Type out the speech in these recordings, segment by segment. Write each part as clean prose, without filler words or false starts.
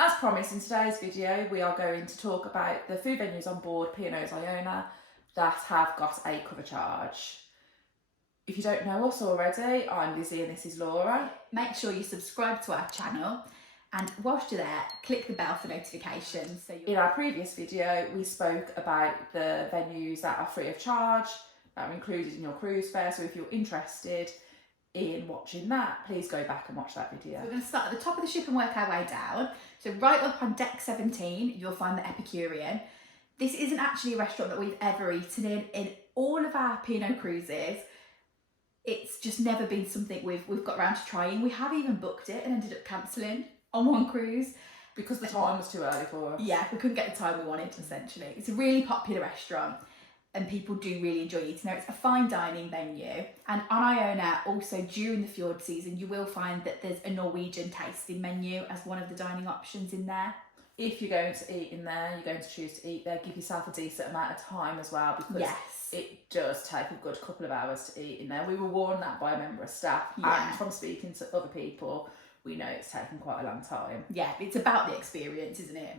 As promised, in today's video we are going to talk about the food venues on board P&O Iona that have got a cover charge. If you don't know us already, I'm Lizzie and this is Laura. Make sure you subscribe to our channel, and whilst you're there, click the bell for notifications. In our previous video we spoke about the venues that are free of charge, that are included in your cruise fare, so if you're interested in watching that, please go back and watch that video. We're going to start at the top of the ship and work our way down. So right up on deck 17, you'll find the Epicurean. This isn't actually a restaurant that we've ever eaten in all of our P&O cruises. It's just never been something we've got around to trying. We have even booked it and ended up cancelling on one cruise. Because the time was too early for us. Yeah, we couldn't get the time we wanted, essentially. It's a really popular restaurant and people do really enjoy eating there. It's a fine dining venue. And on Iona, also during the fjord season, you will find that there's a Norwegian tasting menu as one of the dining options in there. If you're going to eat in there, you're going to choose to eat there, give yourself a decent amount of time as well, because it does take a good couple of hours to eat in there. We were warned that by a member of staff, and from speaking to other people, we know it's taken quite a long time. Yeah, it's about the experience, isn't it?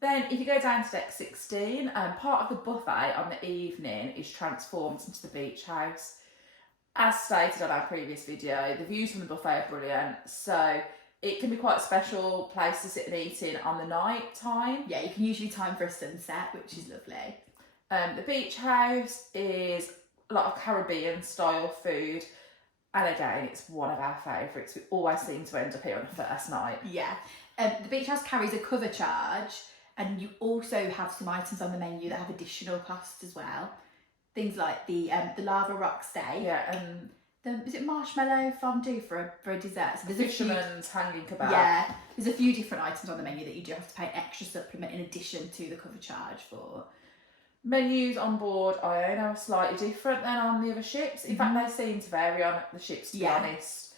Then if you go down to deck 16, part of the buffet on the evening is transformed into the beach house. As stated on our previous video, the views from the buffet are brilliant, so it can be quite a special place to sit and eat in on the night time. Yeah, you can usually time for a sunset, which is lovely. The beach house is a lot of Caribbean style food, and again, it's one of our favourites. We always seem to end up here on the first night. Yeah, the beach house carries a cover charge, and you also have some items on the menu that have additional costs as well. Things like the lava rock steak. Yeah, and is it marshmallow fondue for a dessert? So there's fisherman's hanging kebab. Yeah, there's a few different items on the menu that you do have to pay an extra supplement in addition to the cover charge for. Menus on board Iona are slightly different than on the other ships. In fact, they seem to vary on the ships, to be honest.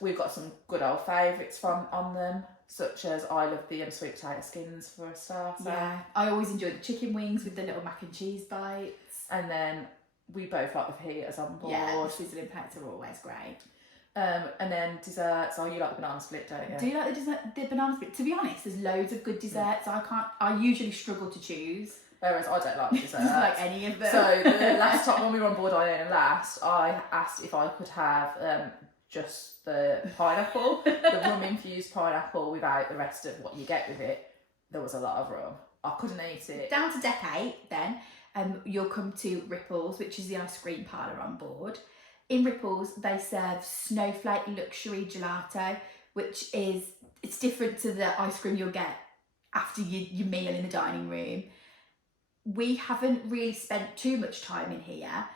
We've got some good old favourites on them, such as I love the sweet potato skins for a starter. Yeah, I always enjoy the chicken wings with the little mac and cheese bites. And then we both like the fajitas on board. Yeah, the sizzling packets are always great. And then desserts. Oh, you like the banana split, don't you? Do you like the banana split? To be honest, there's loads of good desserts. I usually struggle to choose. Whereas I don't like desserts. Like any of them. So the last time when we were on board Iona last, I asked if I could have just the pineapple, the rum infused pineapple without the rest of what you get with it. There was a lot of rum. I couldn't eat it. Down to deck 8 then, you'll come to Ripples, which is the ice cream parlour on board. In Ripples, they serve snowflake luxury gelato, which it's different to the ice cream you'll get after your meal in the dining room. We haven't really spent too much time in here.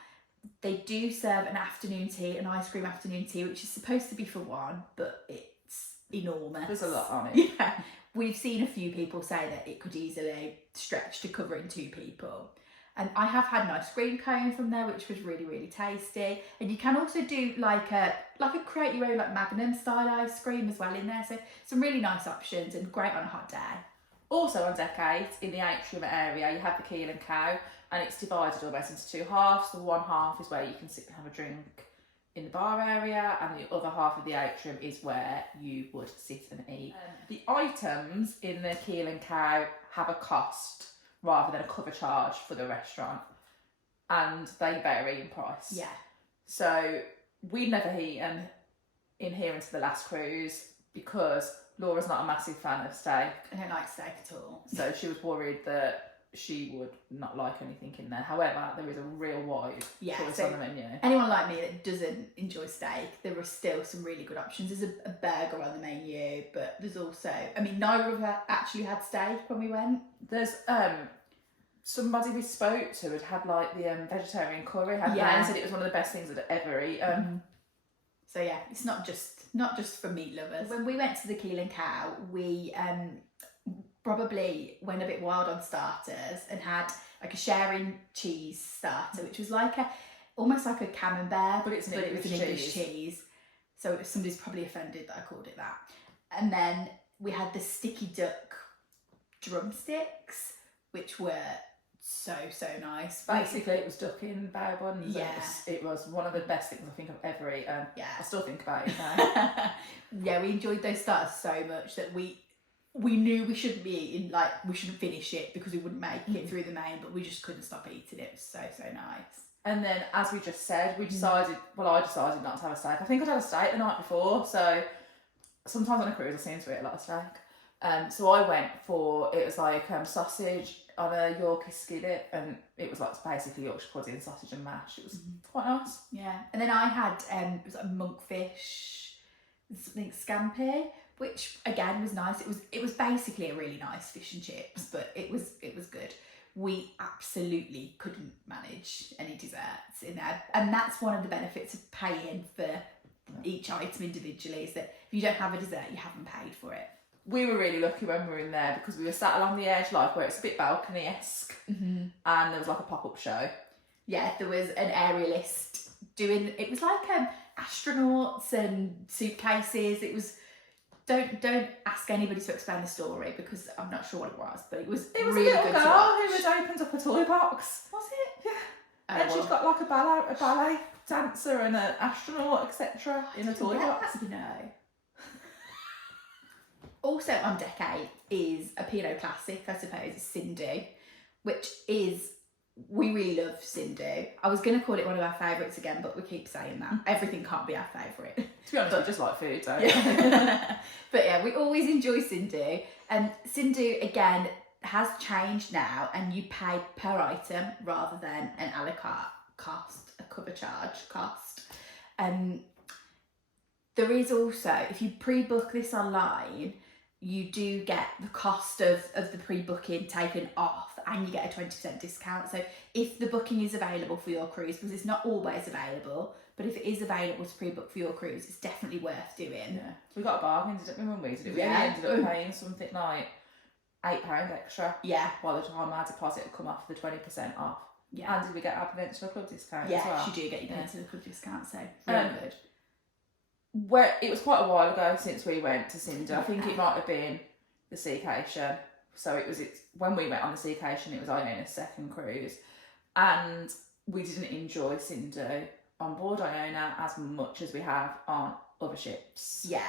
They do serve an afternoon tea, an ice cream afternoon tea, which is supposed to be for one, but it's enormous. There's a lot on it. Yeah. We've seen a few people say that it could easily stretch to covering 2 people. And I have had an ice cream cone from there, which was really, really tasty. And you can also do like a create your own like Magnum style ice cream as well in there. So some really nice options and great on a hot day. Also on deck 8, in the atrium area, you have the Keeling Cow, and it's divided almost into 2 halves. The one half is where you can sit and have a drink in the bar area, and the other half of the atrium is where you would sit and eat. The items in the Keeling Cow have a cost rather than a cover charge for the restaurant, and they vary in price. Yeah. So we'd never eaten in here into the last cruise because Laura's not a massive fan of steak. I don't like steak at all. So she was worried that she would not like anything in there. However, there is a real wide choice on the menu. Anyone like me that doesn't enjoy steak, there are still some really good options. There's a burger on the menu, but there's also, neither of us actually had steak when we went. There's somebody we spoke to had like the vegetarian curry, and said it was one of the best things I'd ever eaten. So yeah, it's not just for meat lovers. When we went to the Keeling Cow, we probably went a bit wild on starters and had like a sharing cheese starter, which was almost like a camembert, but it was an English cheese. So somebody's probably offended that I called it that. And then we had the sticky duck drumsticks, which were so nice. Basically, it was duck in bao buns. Yeah. It was one of the best things I think I've ever eaten. Yeah. I still think about it now. Yeah, we enjoyed those starters so much that we we knew we shouldn't be eating, like we shouldn't finish it because we wouldn't make it through the main, but we just couldn't stop eating it. It was so nice. And then, as we just said, I decided not to have a steak. I think I'd had a steak the night before, so sometimes on a cruise I seem to eat a lot of steak. So I went for, it was like sausage on a Yorkie skillet, and it was like basically Yorkshire pudding, sausage and mash. It was quite nice. Yeah, and then I had it was like monkfish, something scampi, which again was nice. It was basically a really nice fish and chips, but it was good. We absolutely couldn't manage any desserts in there, and that's one of the benefits of paying for each item individually, is that if you don't have a dessert, you haven't paid for it. We were really lucky when we were in there because we were sat along the edge, like where it's a bit balcony-esque, and there was like a pop-up show. Yeah, there was an aerialist doing, it was like astronauts and suitcases. It was, don't ask anybody to explain the story because I'm not sure what it was, but it was really a little good to girl watch. who had opened up a toy box. Was it? Yeah. And she's got like a ballet dancer and an astronaut, etc. in a toy box. You know. Also on deck 8 is a P&O classic, I suppose, Sindhu, which is, we really love Sindhu. I was going to call it one of our favourites again, but we keep saying that. Everything can't be our favourite. To be honest, I just like food, so. Yeah. But yeah, we always enjoy Sindhu. And Sindhu, again, has changed now, and you pay per item rather than an a la carte cost, a cover charge cost. There is also, if you pre-book this online, you do get the cost of the pre-booking taken off, and you get a 20% discount. So if the booking is available for your cruise, because it's not always available, but if it is available to pre-book for your cruise, it's definitely worth doing. Yeah. We got a bargain, didn't we, when we did it? We Yeah. only ended up paying something like £8 extra. Yeah. By the time our deposit had come off the 20% off. Yeah. And did we get our Peninsula Club discount as well? Yeah, you do get your Peninsula Club discount, so really good. Where it was quite a while ago since we went to Sindo. I think it might have been the Seacation. So it's when we went on the Seacation, it was Iona's second cruise, and we didn't enjoy Sindo on board Iona as much as we have on other ships. Yeah,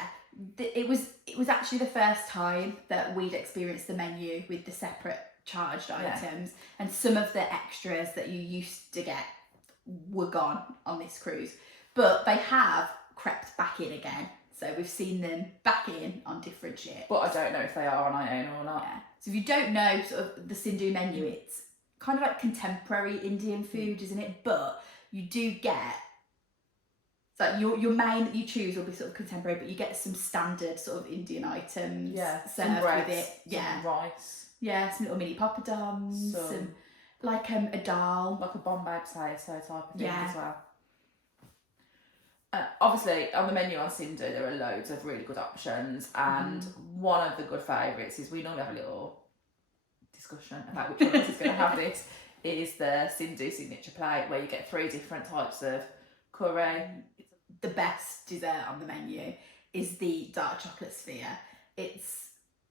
it was actually the first time that we'd experienced the menu with the separate charged items, and some of the extras that you used to get were gone on this cruise, but they have crept back in again. So we've seen them back in on different ships. But I don't know if they are on Iona or not. Yeah. So if you don't know sort of the Sindhu menu, it's kind of like contemporary Indian food, isn't it? But you do get, so your main that you choose will be sort of contemporary, but you get some standard sort of Indian items served with it. Yeah. Some rice. Yeah, some little mini poppadoms, some like a dal. Like a Bombay potato type of thing as well. Obviously, on the menu on Sindo, there are loads of really good options, and one of the good favourites is, we normally have a little discussion about which one of us is going to have this, is the Sindhu signature plate, where you get 3 different types of curry. The best dessert on the menu is the dark chocolate sphere. It's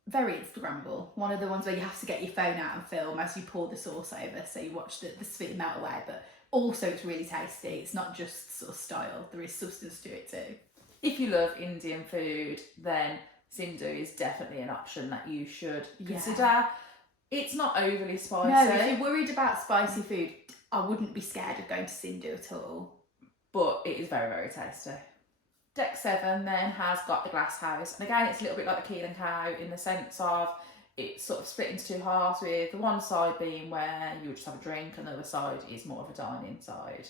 very Instagrammable. One of the ones where you have to get your phone out and film as you pour the sauce over, so you watch the sphere melt away, but also it's really tasty. It's not just sort of style, there is substance to it too. If you love Indian food, then Sindhu is definitely an option that you should consider. It's not overly spicy. No, if you're worried about spicy food, I wouldn't be scared of going to Sindhu at all. But it is very, very tasty. Deck 7 then has got the glass house. And again, it's a little bit like the Keeling Cow in the sense of it's sort of split into 2 halves, with the one side being where you would just have a drink and the other side is more of a dining side.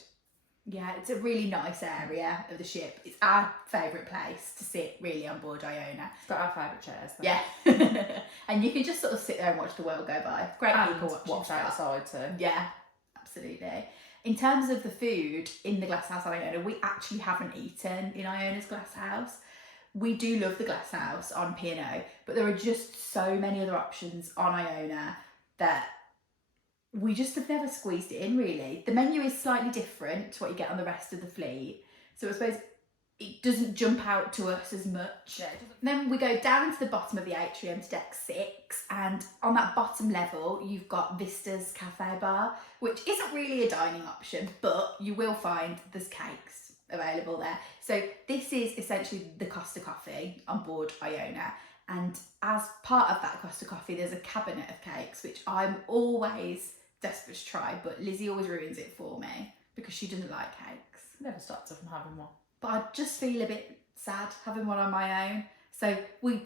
Yeah, it's a really nice area of the ship. It's our favourite place to sit really on board Iona. It's got our favourite chairs though. Yeah. And you can just sort of sit there and watch the world go by. Great people watch outside too. Yeah, absolutely. In terms of the food in the glass house on Iona, we actually haven't eaten in Iona's glass house. We do love the glass house on P&O, but there are just so many other options on Iona that we just have never squeezed it in really. The menu is slightly different to what you get on the rest of the fleet, so I suppose it doesn't jump out to us as much. Yeah, then we go down to the bottom of the atrium to deck 6, and on that bottom level you've got Vistas cafe bar, which isn't really a dining option, but you will find there's cakes available there. So this is essentially the Costa coffee on board Iona, And as part of that Costa coffee, there's a cabinet of cakes, which I'm always desperate to try, but Lizzie always ruins it for me because she doesn't like cakes. Never stopped her from having one. But I just feel a bit sad having one on my own. So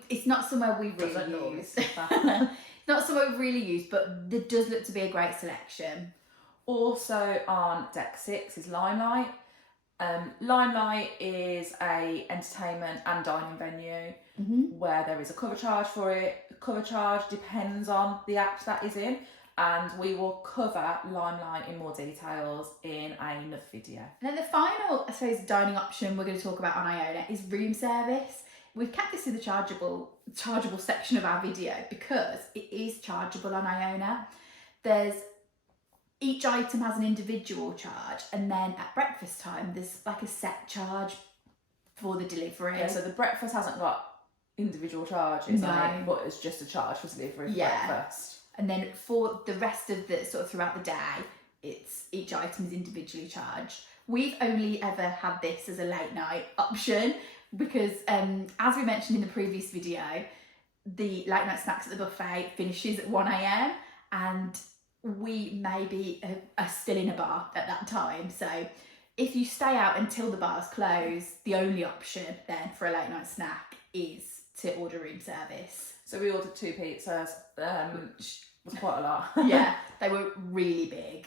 it's not somewhere we really use. It's not somewhere we really use, but there does look to be a great selection. Also on deck 6 is Limelight. Limelight is a entertainment and dining venue where there is a cover charge for it. The cover charge depends on the act that is in, and we will cover Limelight in more details in another video. And then the final, I suppose, dining option we're going to talk about on Iona is room service. We've kept this in the chargeable section of our video because it is chargeable on Iona. Each item has an individual charge, and then at breakfast time there's like a set charge for the delivery. Yeah, so the breakfast hasn't got individual charges on it, but it's just a charge for delivery for breakfast. And then for the rest of the sort of throughout the day, each item is individually charged. We've only ever had this as a late night option because, as we mentioned in the previous video, the late night snacks at the buffet finishes at 1 a.m. and we maybe are still in a bar at that time. So if you stay out until the bars close, the only option then for a late night snack is to order room service. So we ordered 2 pizzas, which was quite a lot. Yeah, they were really big.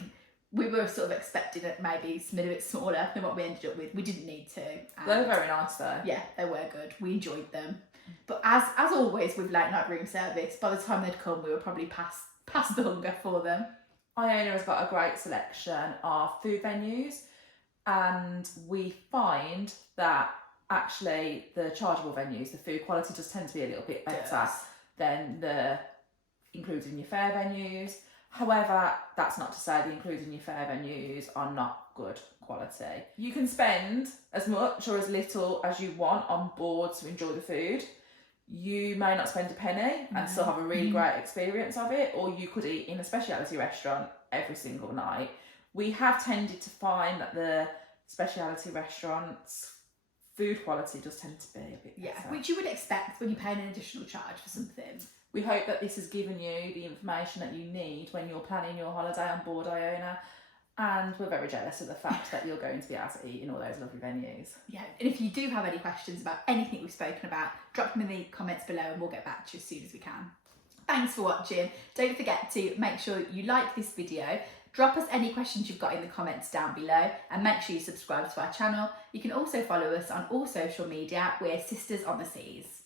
We were sort of expecting it maybe a bit smaller than what we ended up with. We didn't need to. They were very nice though. Yeah, they were good. We enjoyed them. But as always with late night room service, by the time they'd come, we were probably past the hunger for them. Iona has got a great selection of food venues, and we find that actually the chargeable venues, the food quality does tend to be a little bit better than the included in your fare venues. However, that's not to say the included in your fare venues are not good quality. You can spend as much or as little as you want on board to enjoy the food. You may not spend a penny and still have a really great experience of it, or you could eat in a speciality restaurant every single night. We have tended to find that the speciality restaurants' food quality does tend to be a bit better. Yeah, which you would expect when you're paying an additional charge for something. We hope that this has given you the information that you need when you're planning your holiday on board Iona, and we're very jealous of the fact that you're going to be able to eat in all those lovely venues. Yeah, and if you do have any questions about anything we've spoken about, drop them in the comments below and we'll get back to you as soon as we can. Thanks for watching. Don't forget to make sure you like this video, drop us any questions you've got in the comments down below, and make sure you subscribe to our channel. You can also follow us on all social media. We're Sisters on the Seas.